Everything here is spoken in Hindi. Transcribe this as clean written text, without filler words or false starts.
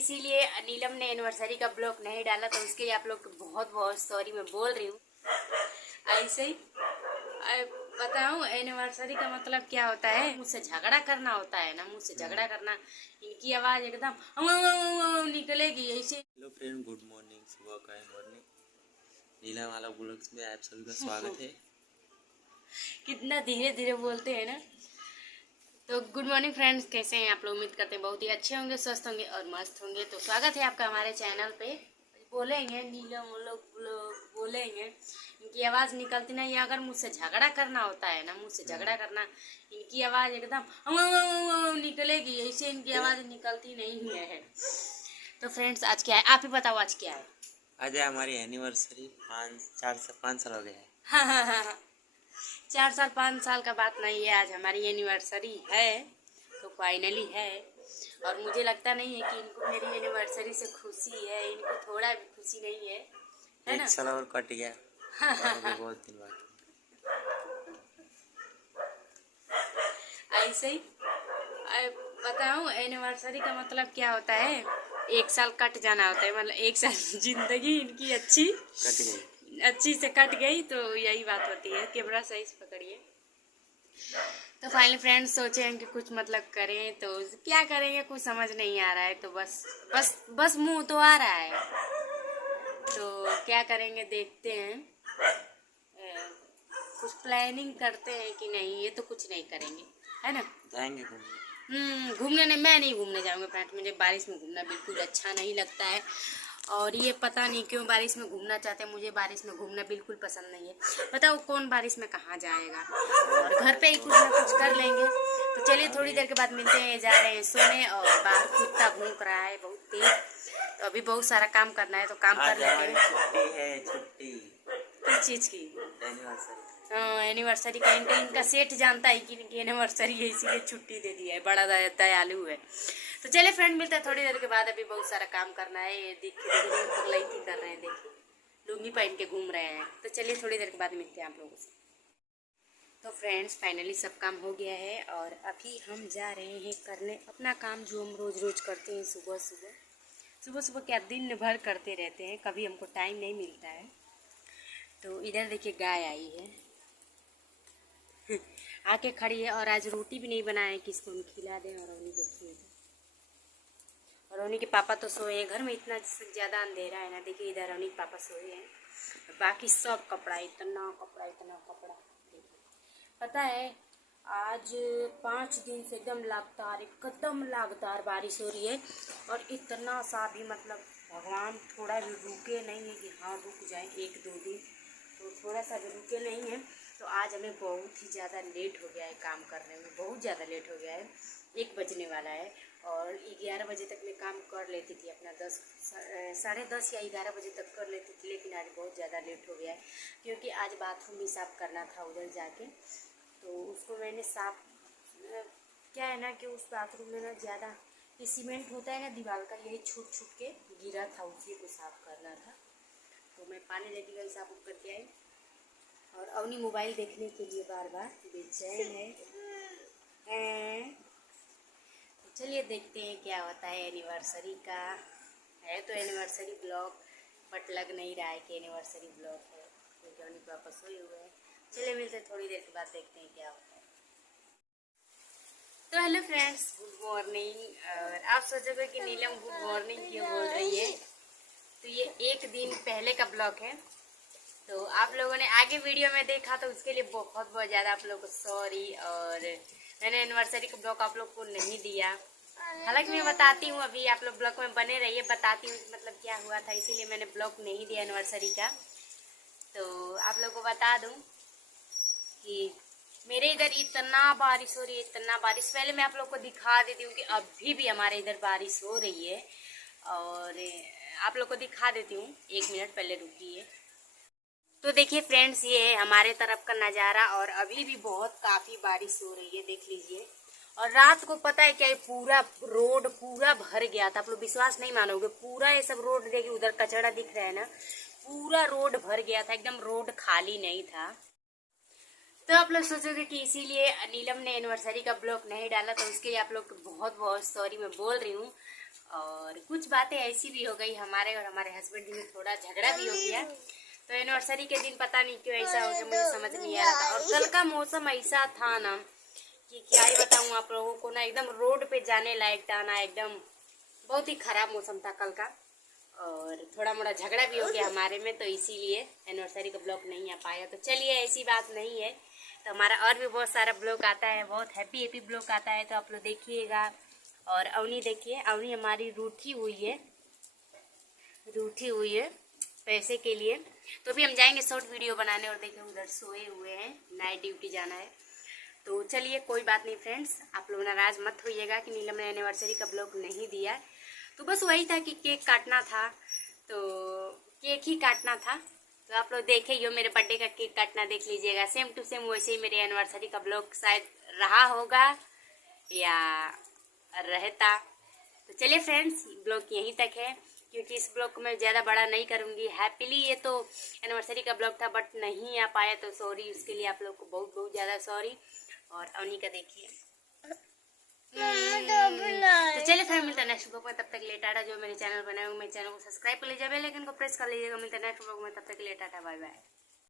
इसीलिए नीलम ने एनिवर्सरी का ब्लॉग नहीं डाला, तो उसके लिए आप लोग को बहुत बहुत सॉरी मैं बोल रही हूँ। ऐसे ही बताऊँ एनिवर्सरी का मतलब क्या होता है, मुझसे झगड़ा करना होता है ना, मुझसे झगड़ा करना। इनकी आवाज एकदम निकलेगी ऐसे। Hello friend, good morning. सुबह का है मॉर्निंग। नीला वाला ब्लॉग्स में आप सभी का स्वागत है। कितना धीरे धीरे बोलते हैं ना। तो गुड मॉर्निंग फ्रेंड्स, कैसे हैं आप लोग? उम्मीद करते हैं बहुत ही अच्छे होंगे, स्वस्थ होंगे और मस्त होंगे। तो स्वागत है आपका हमारे चैनल पे। बोलेंगे नीलम लोग बोलेंगे, इनकी आवाज़ निकलती नहीं है। अगर मुझसे झगड़ा करना होता है ना, मुझसे झगड़ा करना, इनकी आवाज़ एकदम निकलेगी ऐसे, इनकी आवाज़ निकलती नहीं है। तो फ्रेंड्स आज क्या है, आप ही बताओ आज क्या है? आज है हमारी एनिवर्सरी। 5 साल हो गया है। हाँ 4 साल 5 साल का बात नहीं है, आज हमारी एनिवर्सरी है। तो फाइनली है। और मुझे लगता नहीं है कि इनको मेरी एनिवर्सरी से खुशी है, इनको थोड़ा भी खुशी नहीं है, है ना? 1 साल और कट गया। अभी बहुत दिन बाकी। ऐसे ही बताऊँ एनिवर्सरी का मतलब क्या होता है, 1 साल कट जाना होता है, मतलब 1 साल जिंदगी इनकी अच्छी से कट गई। तो यही बात होती है। कैमरा सही से पकड़िए। तो फाइनली फ्रेंड्स सोचे हैं कि कुछ मतलब करें, तो क्या करेंगे कुछ समझ नहीं आ रहा है। तो बस मुंह तो आ रहा है, तो क्या करेंगे देखते हैं। कुछ प्लानिंग करते हैं कि नहीं, ये तो कुछ नहीं करेंगे, है ना? जाएंगे घूमने। घूमने नहीं, मैं नहीं घूमने जाऊंगा फ्रेंड्स। मुझे बारिश में घूमना बिल्कुल अच्छा नहीं लगता है। और ये पता नहीं क्यों बारिश में घूमना चाहते हैं, मुझे बारिश में घूमना बिल्कुल पसंद नहीं है। बताओ कौन बारिश में कहाँ जाएगा, और घर पे ही कुछ ना कुछ कर लेंगे। तो चलिए थोड़ी देर के बाद मिलते हैं। जा रहे हैं सोने, और बाहर कुत्ता भौंक रहा है बहुत तेज। तो अभी बहुत सारा काम करना है, तो काम कर लेते हैं। छुट्टी है, छुट्टी किस चीज़ की? एनिवर्सरी। एनिवर्सरी का इनका सेठ जानता है कि इनकी एनिवर्सरी है, इसीलिए छुट्टी दे दिया है। बड़ा दयालु है। तो चलिए फ्रेंड मिलते हैं थोड़ी देर के बाद। अभी बहुत सारा काम करना है। ये देखिए लड़की कर रहे हैं, देखिए लुंगी पहन के घूम रहे हैं। तो चलिए थोड़ी देर के बाद मिलते हैं आप लोगों से। तो फ्रेंड्स फाइनली सब काम हो गया है, और अभी हम जा रहे हैं करने अपना काम, जो हम रोज़ करते हैं सुबह सुबह क्या दिन भर करते रहते हैं, कभी हमको टाइम नहीं मिलता है। तो इधर देखिए गाय आई है आके खड़ी है, और आज रोटी भी नहीं बनाए कि इसको हम खिला दें। और रोनी देखिए, और रोनी के पापा तो सोए हैं। घर में इतना ज़्यादा अंधेरा है ना, देखिए इधर रोनी के पापा सोए हैं। बाकी सब कपड़ा, इतना कपड़ा देखिए। पता है आज 5 दिन से एकदम लगातार बारिश हो रही है, और इतना सा भी मतलब भगवान थोड़ा भी रुके नहीं है कि हाँ रुक जाए 1-2 दिन, तो थोड़ा सा भी रुके नहीं है। तो आज हमें बहुत ही ज़्यादा लेट हो गया है काम करने में, बहुत ज़्यादा लेट हो गया है। 1 बजने वाला है, और 11 बजे तक मैं काम कर लेती थी अपना, 10 10:30 या 11 बजे तक कर लेती थी। लेकिन आज बहुत ज़्यादा लेट हो गया है, क्योंकि आज बाथरूम भी साफ़ करना था उधर जाके। तो उसको मैंने साफ, क्या है ना कि उस बाथरूम में ना ज़्यादा ये सीमेंट होता है ना दीवार का, यही छूट के गिरा था, उसी को साफ़ करना था। तो मैं पानी लेके गई, साफ करके आई। और अवनी मोबाइल देखने के लिए बार बेचैन है। तो चलिए देखते हैं क्या होता है एनिवर्सरी का। है तो एनिवर्सरी ब्लॉग, बट लग नहीं रहा है कि एनिवर्सरी ब्लॉग है, क्योंकि अवनी वापस सोए हुए हैं। चलिए मिलते हैं थोड़ी देर के बाद, देखते हैं क्या होता है। तो हेलो फ्रेंड्स, गुड मॉर्निंग। और आप सोचोगे कि नीलम गुड मॉर्निंग क्यों बोल रही है, तो ये 1 दिन पहले का ब्लॉग है। तो आप लोगों ने आगे वीडियो में देखा, तो उसके लिए बहुत बहुत ज़्यादा आप लोगों को सॉरी। और मैंने एनिवर्सरी का ब्लॉग आप लोग को नहीं दिया, हालांकि मैं बताती हूँ, अभी आप लोग ब्लॉग में बने रहिए, बताती हूँ मतलब क्या हुआ था। इसीलिए मैंने ब्लॉग नहीं दिया एनिवर्सरी का। तो आप लोग को बता दूँ कि मेरे इधर इतना बारिश हो रही है, इतना बारिश। पहले मैं आप लोग को दिखा देती हूँ कि अभी भी हमारे इधर बारिश हो रही है, और आप लोग को दिखा देती हूँ। 1 मिनट पहले रुकिए। तो देखिए फ्रेंड्स, ये है हमारे तरफ का नज़ारा, और अभी भी काफ़ी बारिश हो रही है, देख लीजिए। और रात को पता है क्या, ये पूरा रोड पूरा भर गया था। आप लोग विश्वास नहीं मानोगे, पूरा ये सब रोड देखिए, उधर कचरा दिख रहा है ना, पूरा रोड भर गया था, एकदम रोड खाली नहीं था। तो आप लोग सोचोगे कि इसीलिए नीलम ने एनिवर्सरी का ब्लॉग नहीं डाला, तो उसके लिए आप लोग को बहुत बहुत सॉरी मैं बोल रही हूँ। और कुछ बातें ऐसी भी हो गई, हमारे और हमारे हस्बैंड में थोड़ा झगड़ा भी हो गया। तो एनिवर्सरी के दिन पता नहीं क्यों ऐसा हो गया, मुझे समझ नहीं आ रहा था। और कल का मौसम ऐसा था ना कि क्या ही बताऊँ आप लोगों को ना, एकदम रोड पे जाने लायक था ना, एकदम बहुत ही खराब मौसम था कल का। और थोड़ा मोड़ा झगड़ा भी हो गया हमारे में, तो इसीलिए एनिवर्सरी का ब्लॉग नहीं आ पाया। तो चलिए, ऐसी बात नहीं है। तो हमारा और भी बहुत सारा ब्लॉग आता है, बहुत हैप्पी हैप्पी ब्लॉग आता है, तो आप लोग देखिएगा। और अवनी देखिए, अवनी हमारी रूठी हुई है पैसे के लिए। तो अभी हम जाएंगे शॉर्ट वीडियो बनाने। और देखिए उधर सोए हुए हैं, नाइट ड्यूटी जाना है। तो चलिए, कोई बात नहीं फ्रेंड्स, आप लोग नाराज मत होइएगा कि नीलम ने एनिवर्सरी का ब्लॉग नहीं दिया। तो बस वही था कि केक काटना था, तो केक ही काटना था। तो आप लोग देखे ही हो, मेरे बर्थडे का केक काटना देख लीजिएगा। सेम टू सेम वैसे ही मेरे एनिवर्सरी का ब्लॉग शायद रहा होगा या रहता। तो चलिए फ्रेंड्स, ब्लॉग यहीं तक है, क्योंकि इस ब्लॉग को मैं ज़्यादा बड़ा नहीं करूँगी। हैप्पीली ये तो एनिवर्सरी का ब्लॉग था, बट नहीं आ पाया, तो सॉरी उसके लिए, आप लोग को बहुत बहुत ज़्यादा सॉरी। और अवनी का देखिए। तो चलिए फिर मिलता है नेक्स्ट ब्लॉग में, तब तक ले टाटा। जो मेरे चैनल बनाए मेरे चैनल को सब्सक्राइब कर लीजिए, बेल आइकन को प्रेस कर लीजिएगा। मिलता है नेक्स्ट ब्लॉग में, तब तक ले टाटा, बाय बाय।